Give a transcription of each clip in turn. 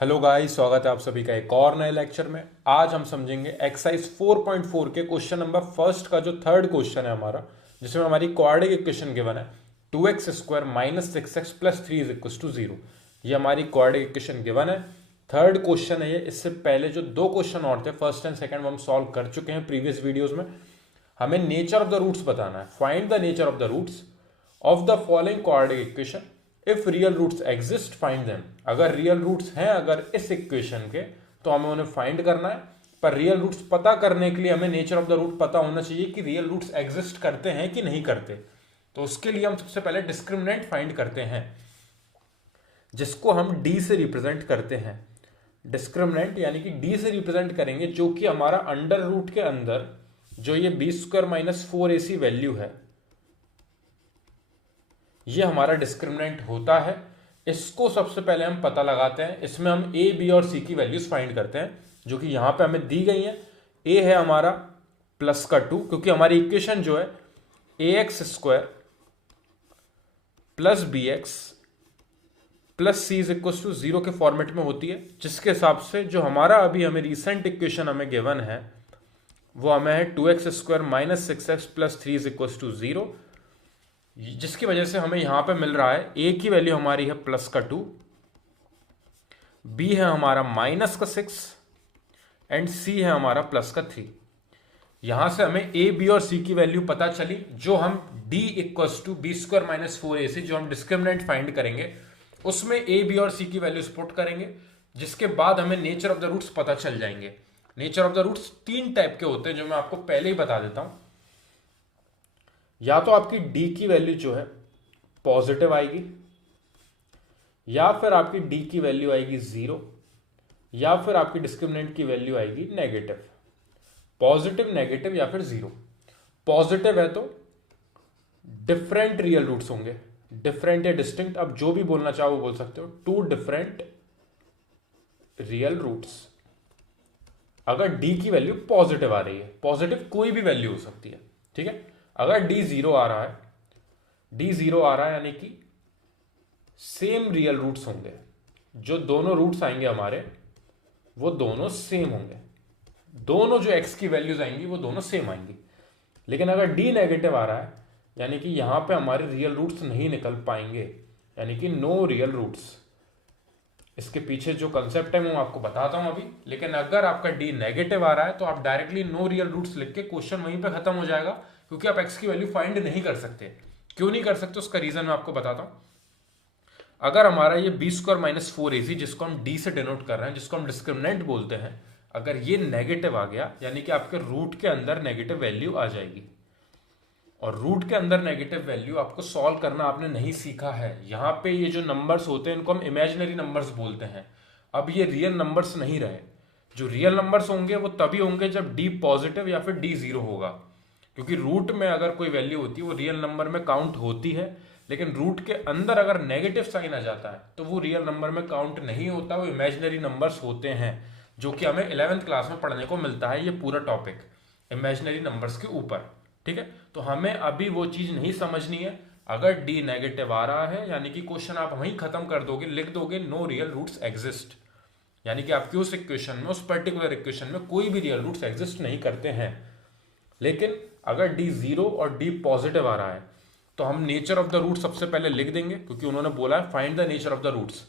Hello guys, स्वागत है आप सभी का एक और नए लेक्चर में। आज हम समझेंगे एक्सरसाइज 4.4 के क्वेश्चन नंबर फर्स्ट का जो थर्ड क्वेश्चन है हमारा, जिसमें हमारी क्वाड्रेटिक इक्वेशन गिवन है 2x² minus 6x plus 3 is equal to 0। ये हमारी क्वाड्रेटिक इक्वेशन गिवन है, थर्ड क्वेश्चन है ये। इससे पहले जो दो क्वेश्चन और थे, फर्स्ट एंड सेकंड, वो हम सॉल्व कर चुके हैं प्रीवियस वीडियोज में। हमें नेचर ऑफ द रूट्स बताना है। Find the nature of the roots of the following quadratic equation if real roots exist find them. अगर रियल रूट्स हैं अगर इस इक्वेशन के, तो हमें उन्हें फाइंड करना है। पर रियल रूट्स पता करने के लिए हमें नेचर ऑफ द रूट पता होना चाहिए कि रियल रूट्स एग्जिस्ट करते हैं कि नहीं करते। तो उसके लिए हम सबसे पहले डिस्क्रिमिनेंट फाइंड करते हैं, जिसको हम डी से रिप्रेजेंट करते हैं। डिस्क्रिमिनेंट यानी कि डी से रिप्रेजेंट करेंगे, जो कि हमारा अंडर रूट के अंदर जो ये b² माइनस 4ac वैल्यू है, ये हमारा डिस्क्रिमिनेंट होता है। इसको सबसे पहले हम पता लगाते हैं। इसमें हम a, b और c की वैल्यूज फाइंड करते हैं, जो कि यहां पे हमें दी गई है। a है हमारा प्लस का 2, क्योंकि हमारी इक्वेशन जो है ax² plus bx plus c is equal to 0 के फॉर्मेट में होती है, जिसके हिसाब से जो हमारा अभी हमें रिसेंट इक्वेशन हमें गिवन है वो हमें है 2x² minus 6x plus 3 is equal to 0, जिसकी वजह से हमें यहां पे मिल रहा है a की वैल्यू हमारी है प्लस का 2, b है हमारा माइनस का 6 एंड c है हमारा प्लस का 3। यहां से हमें a, b और c की वैल्यू पता चली, जो हम d equals to b² minus 4ac जो हम डिस्क्रिमिनेंट फाइंड करेंगे उसमें a, b और c की वैल्यू पुट करेंगे, जिसके बाद हमें नेचर ऑफ द रूट्स पता चल जाएंगे। नेचर ऑफ द रूट्स तीन टाइप के होते हैं, जो मैं आपको पहले ही बता देता हूं। या तो आपकी d की वैल्यू जो है पॉजिटिव आएगी, या फिर आपकी d की वैल्यू आएगी 0, या फिर आपकी डिस्क्रिमिनेंट की वैल्यू आएगी नेगेटिव। पॉजिटिव, नेगेटिव या फिर 0। पॉजिटिव है तो डिफरेंट रियल रूट्स होंगे, डिफरेंट या डिस्टिंक्ट, आप जो भी बोलना चाहो वो बोल सकते हो। 2 डिफरेंट रियल रूट्स। अगर d की वैल्यू पॉजिटिव आ रही है, पॉजिटिव कोई भी वैल्यू हो सकती है, ठीक है। अगर d 0 आ रहा है, d 0 आ रहा है यानी कि सेम रियल रूट्स होंगे। जो दोनों रूट्स आएंगे हमारे वो दोनों सेम होंगे, दोनों जो x की वैल्यूज आएंगी वो दोनों सेम आएंगी। लेकिन अगर d नेगेटिव आ रहा है यानी कि यहां पे हमारे रियल रूट्स नहीं निकल पाएंगे, यानी कि नो रियल रूट्स। इसके पीछे जो कंसेप्ट है मैं आपको बताता हूं अभी। लेकिन अगर आपका d नेगेटिव आ रहा है तो आप डायरेक्टली नो रियल रूट्स लिख के क्वेश्चन वहीं पे खत्म हो जाएगा, क्योंकि आप x की वैल्यू फाइंड नहीं कर सकते। क्यों नहीं कर सकते उसका रीजन मैं आपको बताता हूं। अगर हमारा ये b² माइनस 4ac, जिसको हम d से डिनोट कर रहे हैं, जिसको हम डिस्क्रिमिनेंट बोलते हैं, अगर ये नेगेटिव आ गया यानी कि आपके रूट के अंदर नेगेटिव वैल्यू आ जाएगी। और रूट के अंदर नेगेटिव वैल्यू आपको सॉल्व करना आपने नहीं सीखा है। यहां पे ये जो नंबर्स होते हैं इनको हम इमेजिनरी नंबर्स बोलते हैं। अब ये रियल नंबर्स नहीं रहे। जो रियल नंबर्स होंगे वो तभी होंगे जब d पॉजिटिव या फिर d 0 होगा, क्योंकि रूट में अगर कोई वैल्यू होती है वो रियल नंबर में काउंट होती है। लेकिन रूट के अंदर अगर नेगेटिव साइन आ जाता है तो वो रियल नंबर में काउंट नहीं होता, वो इमेजिनरी नंबर्स होते हैं, जो कि हमें 11th क्लास में पढ़ने को मिलता है। ये पूरा टॉपिक इमेजिनरी नंबर्स के ऊपर, ठीक है। तो हमें अभी वो चीज नहीं समझनी है। अगर d नेगेटिव आ रहा है यानी कि क्वेश्चन आप वहीं खत्म कर दोगे, लिख दोगे नो रियल रूट्स एग्जिस्ट, यानी कि आपकी उस इक्वेशन में, उस पर्टिकुलर इक्वेशन में कोई भी रियल रूट्स एग्जिस्ट नहीं करते हैं। लेकिन अगर d 0 और d पॉजिटिव आ रहा है तो हम नेचर ऑफ द रूट सबसे पहले लिख देंगे, क्योंकि उन्होंने बोला है find the nature of the roots.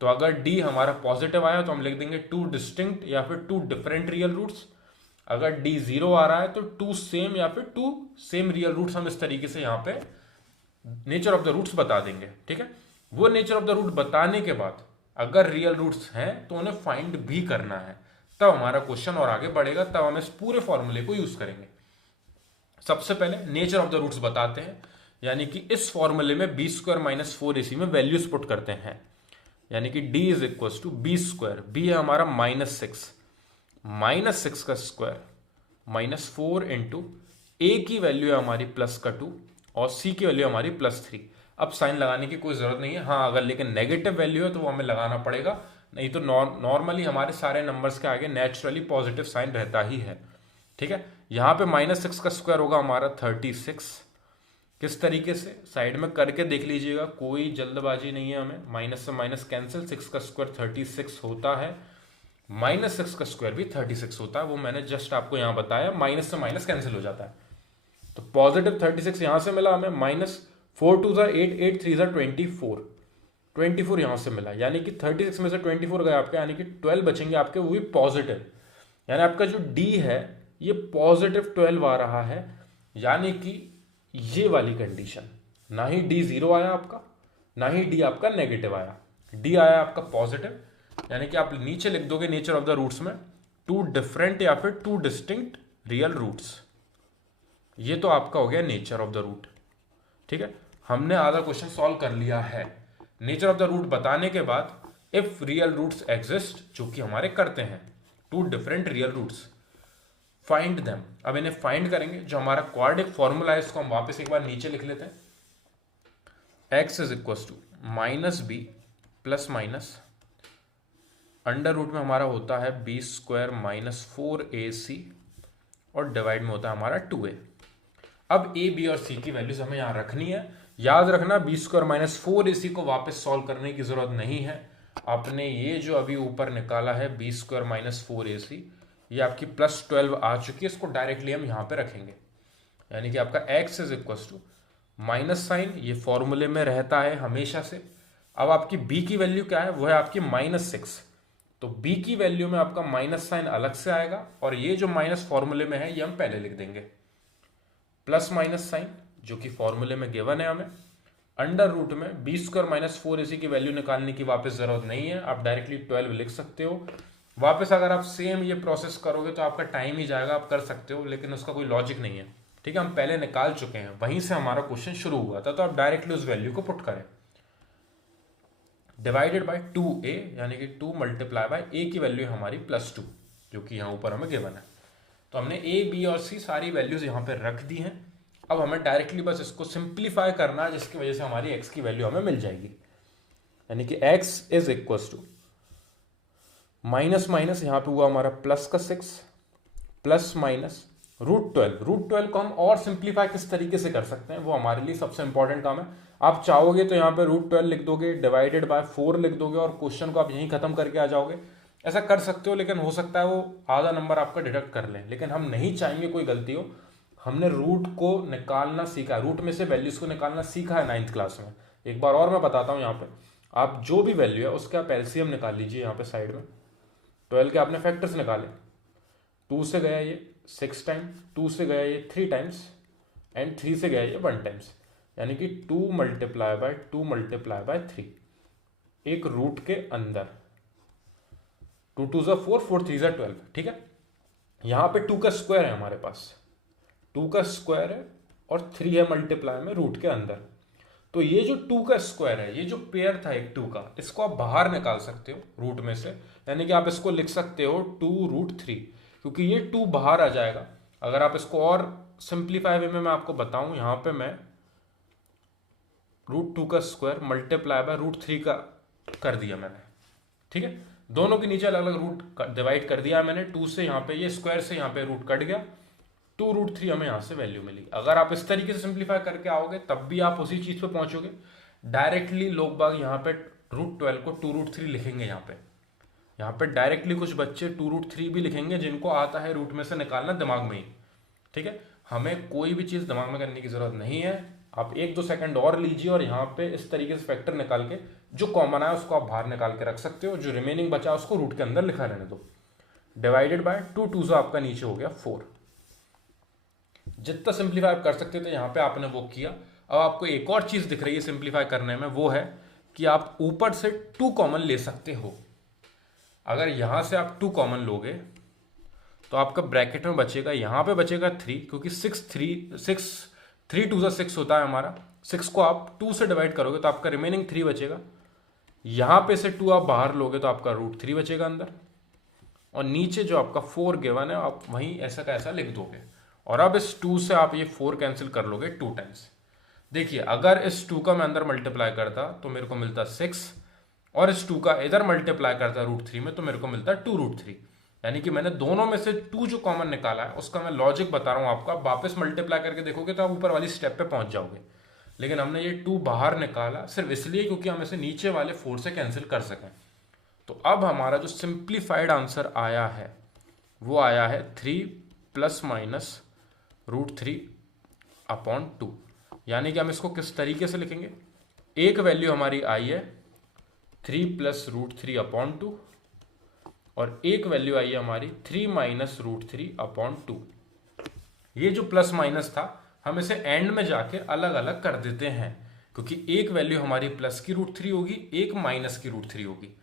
तो अगर d हमारा पॉजिटिव आया तो हम लिख देंगे 2 डिस्टिंक्ट या फिर 2 डिफरेंट रियल रूट्स। अगर d 0 आ रहा है तो 2 सेम या फिर 2 सेम रियल रूट्स। हम इस तरीके से यहाँ पे नेचर ऑफ द रूट्स बता देंगे, ठीक है। वो नेचर ऑफ द रूट बताने के बाद अगर रियल रूट्स हैं तो उन्हें फाइंड भी करना है, तब हमारा क्वेश्चन और आगे बढ़ेगा, तब हम इस पूरे फॉर्मूले को यूज करेंगे। सबसे पहले नेचर ऑफ द रूट्स बताते हैं, यानी कि इस फॉर्मूले में b² माइनस 4ac में वैल्यूज पुट करते हैं, यानी कि d is equal to b², b है हमारा माइनस 6, माइनस 6 का स्क्वायर माइनस 4 इंटू a की वैल्यू है हमारी प्लस का 2 और c की वैल्यू हमारी प्लस 3। अब साइन लगाने की कोई जरूरत नहीं है, हाँ अगर लेकिन नेगेटिव वैल्यू है तो वो हमें लगाना पड़ेगा, नहीं तो नॉर्मली हमारे सारे नंबर्स के आगे नेचुरली पॉजिटिव साइन रहता ही है, ठीक है। यहाँ पे माइनस 6 का स्क्वायर होगा हमारा 36, किस तरीके से, साइड में करके देख लीजिएगा, कोई जल्दबाजी नहीं है हमें। माइनस से माइनस कैंसिल, 6 का स्क्वायर 36 होता है, -6 का स्क्वायर भी 36 होता है, वो मैंने जस्ट आपको यहाँ बताया, माइनस से माइनस कैंसिल हो जाता है। तो पॉजिटिव 36 यहाँ से मिला हमें, -4 2 8 8 3 24 यहाँ से मिला, यानी कि 36 में से 24 गए आपके, यानी कि 12 बचेंगे आपके, वो भी पॉजिटिव। यानी आपका जो डी है ये पॉजिटिव 12 आ रहा है, यानी कि ये वाली कंडीशन, ना ही डी 0 आया आपका, ना ही डी आपका नेगेटिव आया, डी आया आपका पॉजिटिव। यानी कि आप नीचे लिख दोगे नेचर ऑफ द रूट्स में, 2 डिफरेंट या फिर 2 डिस्टिंक्ट रियल रूट्स। ये तो आपका हो गया नेचर ऑफ द रूट। ठीक है, हमने आधा क्वेश्चन सॉल्व कर लिया है। नेचर ऑफ द रूट बताने के बाद इफ रियल रूट्स एग्जिस्ट, जो कि हमारे करते हैं, 2 different real roots, find them. अब इन्हें फाइंड करेंगे। जो हमारा क्वाड्रेटिक फॉर्मूला है इसको हम वापस एक बार नीचे लिख लेते हैं। x is equal to -b plus minus under root में हमारा होता है b स्क्वायर -4ac और डिवाइड में होता है हमारा 2a। अब a, b और c की वैल्यूज हमें यहां रखनी है। याद रखना b स्क्वायर -4ac को वापस सॉल्व करने की जरूरत नहीं है। आपने ये जो अभी ऊपर निकाला है b स्क्वायर -4ac, ये आपकी +12 आ चुकी है, इसको डायरेक्टली हम यहाँ पे रखेंगे। यानी कि आपका x is equal to minus sign, ये फॉर्मूले में रहता है हमेशा से। अब आपकी b की वैल्यू क्या है, वो है आपकी -6, तो b की वैल्यू में आपका माइनस साइन अलग से आएगा, और ये जो माइनस फॉर्मूले में है ये हम पहले लिख देंगे, प्लस माइनस साइन जो कि फॉर्मूले में गिवन है हमें, अंडर रूट में b स्क्वायर -4ac की वैल्यू निकालने की वापस जरूरत नहीं है, आप डायरेक्टली 12 लिख सकते हो। वापस अगर आप सेम ये प्रोसेस करोगे तो आपका टाइम ही जाएगा, आप कर सकते हो, लेकिन उसका कोई लॉजिक नहीं है। ठीक है, हम पहले निकाल चुके हैं, वहीं से हमारा क्वेश्चन शुरू हुआ था, तो आप डायरेक्टली उस वैल्यू को पुट करें। डिवाइडेड बाय 2a, यानी कि 2 मल्टीप्लाई बाय a की वैल्यू हमारी +2, जो कि यहाँ ऊपर हमें गिवन है। तो हमने a, b और c सारी वैल्यूज यहाँ पे रख दी हैं। अब हमें डायरेक्टली बस इसको सिंप्लीफाई करना है, जिसकी वजह से हमारी x की वैल्यू हमें मिल जाएगी। यानी कि x is equal to minus minus यहाँ पे हुआ हमारा +6 प्लस माइनस √12। √12 को हम और सिंप्लीफाई किस तरीके से कर सकते हैं, वो हमारे लिए सबसे इंपॉर्टेंट काम है। आप चाहोगे तो यहाँ पे √12 लिख दोगे, डिवाइडेड बाय 4 लिख दोगे, और क्वेश्चन को आप यहीं खत्म करके आ जाओगे। ऐसा कर सकते हो, लेकिन हो सकता है वो आधा नंबर आपका डिडक्ट कर लें, लेकिन हम नहीं चाहेंगे कोई गलती हो। हमने रूट को निकालना सीखा, रूट में से वैल्यूज को निकालना सीखा है 9th क्लास में। एक बार और मैं बताता हूँ, यहाँ पे आप जो भी वैल्यू है उसका आप एलसीएम निकाल लीजिए। यहाँ पे साइड में 12 के आपने फैक्टर्स निकाले, 2 से गया ये 6 टाइम, 2 से गया ये 3 टाइम्स, एंड 3 से गया ये 1 टाइम्स, यानी कि 2 मल्टीप्लाई बाय 2 मल्टीप्लाई बाय 3 एक रूट के अंदर। 2 2 4, 4 3 12। ठीक है, यहां पे 2 का स्क्वायर है हमारे पास, 2 का स्क्वायर है और 3 है मल्टीप्लाई में रूट के अंदर। तो ये जो 2 का स्क्वायर है, ये जो पेयर था एक 2 का, इसको आप बाहर निकाल सकते हो रूट में से। यानी कि आप इसको लिख सकते हो 2√3, क्योंकि ये 2 बाहर आ जाएगा। अगर आप इसको और सिंप्लीफाई वे में मैं आपको बताऊं, यहां पे मैं √2 का स्क्वायर मल्टीप्लाई बाय √3 का कर दिया मैंने। ठीक है, दोनों के नीचे अलग अलग रूट डिवाइड कर दिया मैंने। 2 से यहाँ पे ये स्क्वायर से यहाँ पे रूट कट गया, 2√3 हमें यहाँ से वैल्यू मिली। अगर आप इस तरीके से सिंप्लीफाई करके आओगे तब भी आप उसी चीज पे पहुंचोगे। डायरेक्टली लोग बाग यहाँ पे √12 को 2√3 लिखेंगे। यहाँ पे डायरेक्टली कुछ बच्चे 2√3 भी लिखेंगे, जिनको आता है रूट में से निकालना दिमाग में ही। ठीक है, हमें कोई भी चीज दिमाग में करने की जरूरत नहीं है। आप 1-2 सेकंड और लीजिए और यहाँ पे इस तरीके से फैक्टर निकाल के जो कॉमन है उसको आप बाहर निकाल के रख सकते हो, जो रिमेनिंग बचा उसको रूट के अंदर लिखा रहने दो। डिवाइडेड बाय 2 2 आपका नीचे हो गया 4। जितना सिंप्लीफाई आप कर सकते थे यहाँ पे आपने वो किया। अब आपको एक और चीज दिख रही है सिंप्लीफाई करने में, वो है कि आप ऊपर से 2 कॉमन ले सकते हो। अगर यहां से आप 2 कॉमन लोगे तो आपका ब्रैकेट में बचेगा, यहां पे बचेगा 3, क्योंकि 3 2 6 होता है हमारा। 6 को आप 2 से डिवाइड करोगे तो आपका रिमेनिंग 3 बचेगा। यहां पे से 2 आप बाहर लोगे तो आपका √3 बचेगा अंदर, और नीचे जो आपका 4 गिवन है आप वहीं ऐसा का ऐसा लिख दोगे। और अब इस 2 से आप ये 4 कैंसिल कर लोगे 2 टाइम्स। देखिए, अगर इस 2 का मैं अंदर मल्टीप्लाई करता तो मेरे को मिलता 6, और इस 2 का इधर मल्टीप्लाई करता √3 में तो मेरे को मिलता 2√3। यानी कि मैंने दोनों में से 2 जो कॉमन निकाला है उसका मैं लॉजिक बता रहा हूं आपको। आप वापस मल्टीप्लाई करके देखोगे तो आप ऊपर वाली स्टेप पे पहुंच जाओगे, लेकिन हमने ये 2 बाहर निकाला सिर्फ इसलिए क्योंकि हम इसे नीचे वाले 4 से कैंसिल कर सकें। तो अब हमारा जो सिंप्लीफाइड आंसर आया है वो आया है 3 प्लस माइनस √3/2। यानी कि हम इसको किस तरीके से लिखेंगे, एक वैल्यू हमारी आई है 3 प्लस √3/2 और एक वैल्यू आई है हमारी 3 माइनस √3/2। ये जो प्लस माइनस था हम इसे एंड में जाके अलग अलग कर देते हैं, क्योंकि एक वैल्यू हमारी प्लस की √3 होगी, एक माइनस की √3 होगी।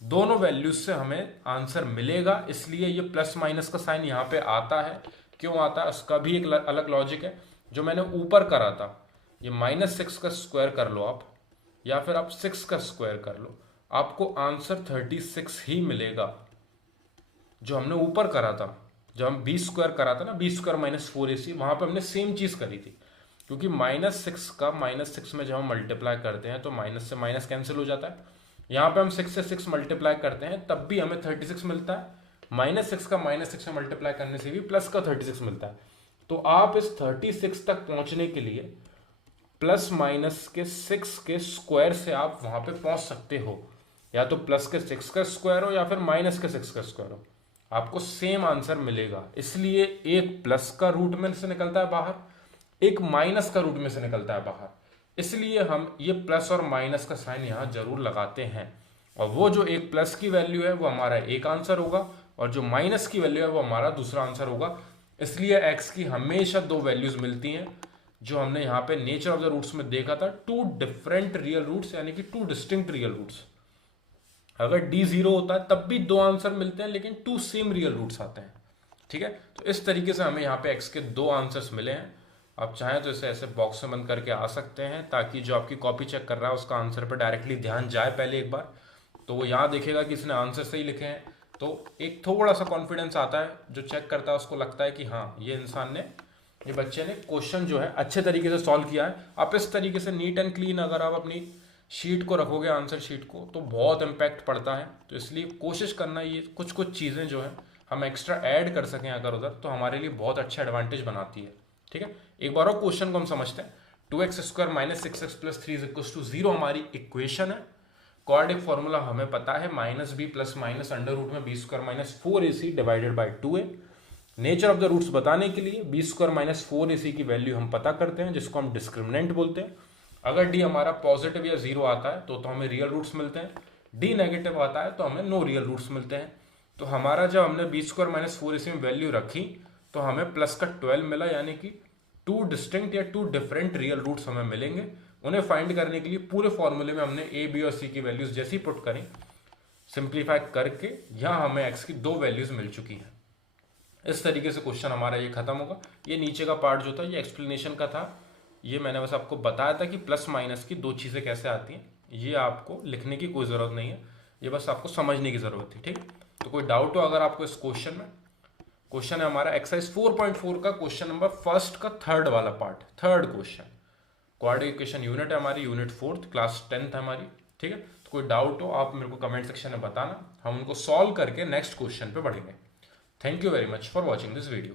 दोनों वैल्यूज से हमें आंसर मिलेगा, इसलिए ये प्लस माइनस का साइन यहाँ पे आता है। क्यों आता है उसका भी एक अलग लॉजिक है। जो मैंने ऊपर करा था, ये -6 का स्क्वायर कर लो आप, या फिर आप 6 का स्क्वायर कर लो, आपको आंसर 36 ही मिलेगा। जो हमने ऊपर करा था, जब हम b² करा था ना, b² - 4ac, वहां पे हमने सेम चीज करी थी, क्योंकि -6 का -6 में जब हम मल्टीप्लाई करते हैं तो माइनस से माइनस कैंसिल हो जाता है। यहाँ पे हम 6 से 6 मल्टीप्लाई करते हैं तब भी हमें 36 मिलता है, -6 का -6 से मल्टीप्लाई करने से भी प्लस का 36 मिलता है। तो आप इस 36 तक पहुंचने के लिए प्लस माइनस के 6 के स्क्वायर से आप वहां पे पहुंच सकते हो, या तो प्लस के 6 का स्क्वायर हो या फिर माइनस के 6 का स्क्वायर हो, आपको सेम आंसर मिलेगा। इसलिए एक प्लस का रूट में से निकलता है बाहर, एक माइनस का रूट में से निकलता है बाहर, इसलिए हम ये प्लस और माइनस का साइन यहां जरूर लगाते हैं। और वो जो एक प्लस की वैल्यू है वो हमारा एक आंसर होगा, और जो माइनस की वैल्यू है वो हमारा दूसरा आंसर होगा। इसलिए एक्स की हमेशा 2 वैल्यूज मिलती हैं, जो हमने यहाँ पे नेचर ऑफ द रूट्स में देखा था, 2 डिफरेंट रियल रूट्स, यानी कि 2 डिस्टिंक्ट रियल रूट्स। अगर d 0 होता है तब भी 2 आंसर मिलते हैं, लेकिन 2 सेम रियल रूट्स आते हैं। ठीक है, तो इस तरीके से हमें यहाँ पे x के 2 आंसर्स मिले हैं। आप चाहें तो इसे ऐसे बॉक्स में बंद करके आ सकते हैं, ताकि जो आपकी कॉपी चेक कर रहा है उसका आंसर पर डायरेक्टली ध्यान जाए पहले एक बार, तो वो यहाँ देखेगा कि इसने आंसर सही लिखे हैं, तो एक थोड़ा सा कॉन्फिडेंस आता है। जो चेक करता है उसको लगता है कि हाँ, ये बच्चे ने क्वेश्चन जो है अच्छे तरीके से सॉल्व किया है। आप इस तरीके से नीट एंड क्लीन अगर आप अपनी शीट को रखोगे, आंसर शीट को, तो बहुत इम्पैक्ट पड़ता है। तो इसलिए कोशिश करना, ये कुछ चीज़ें जो है हम एक्स्ट्रा ऐड कर सकें अगर उधर, तो हमारे लिए बहुत अच्छा एडवांटेज बनाती है। ठीक है, एक बार और क्वेश्चन को हम समझते हैं। 2x² - 6x + 3 = 0 हमारी इक्वेशन है। क्वाड्रेटिक फॉर्मूला हमें पता है, -b + अंडर रूट में b² - 4ac / 2a। Nature of the roots बताने के लिए b² - 4ac की वैल्यू हम पता करते हैं, जिसको हम डिस्क्रिमिनेंट बोलते हैं। अगर d हमारा पॉजिटिव या 0 आता है तो हमें रियल रूट्स मिलते हैं, d नेगेटिव आता है तो हमें नो रियल रूट्स मिलते हैं। तो हमारा जब हमने b² - 4ac में वैल्यू रखी तो हमें प्लस का 12 मिला, यानी कि 2 डिस्टिंक्ट या 2 डिफरेंट रियल रूट्स हमें मिलेंगे। उन्हें फाइंड करने के लिए पूरे फॉर्मूले में हमने a, b और c की वैल्यूज जैसी पुट करें, सिंप्लीफाई करके यहाँ हमें x की 2 वैल्यूज मिल चुकी हैं। इस तरीके से क्वेश्चन हमारा ये खत्म होगा। ये नीचे का पार्ट जो था ये एक्सप्लेनेशन का था, ये मैंने बस आपको बताया था कि प्लस माइनस की 2 चीज़ें कैसे आती हैं। ये आपको लिखने की कोई ज़रूरत नहीं है, ये बस आपको समझने की ज़रूरत थी। ठीक, तो कोई डाउट हो अगर आपको इस क्वेश्चन में, क्वेश्चन है हमारा एक्सरसाइज 4.4 का क्वेश्चन नंबर फर्स्ट का थर्ड वाला part, third question. Quadratic equation unit है हमारी, यूनिट 4th, क्लास 10th है हमारी। ठीक है, तो कोई डाउट हो आप मेरे को कमेंट सेक्शन में बताना, हम उनको सॉल्व करके नेक्स्ट क्वेश्चन पे बढ़ेंगे। Thank you very much for watching this video.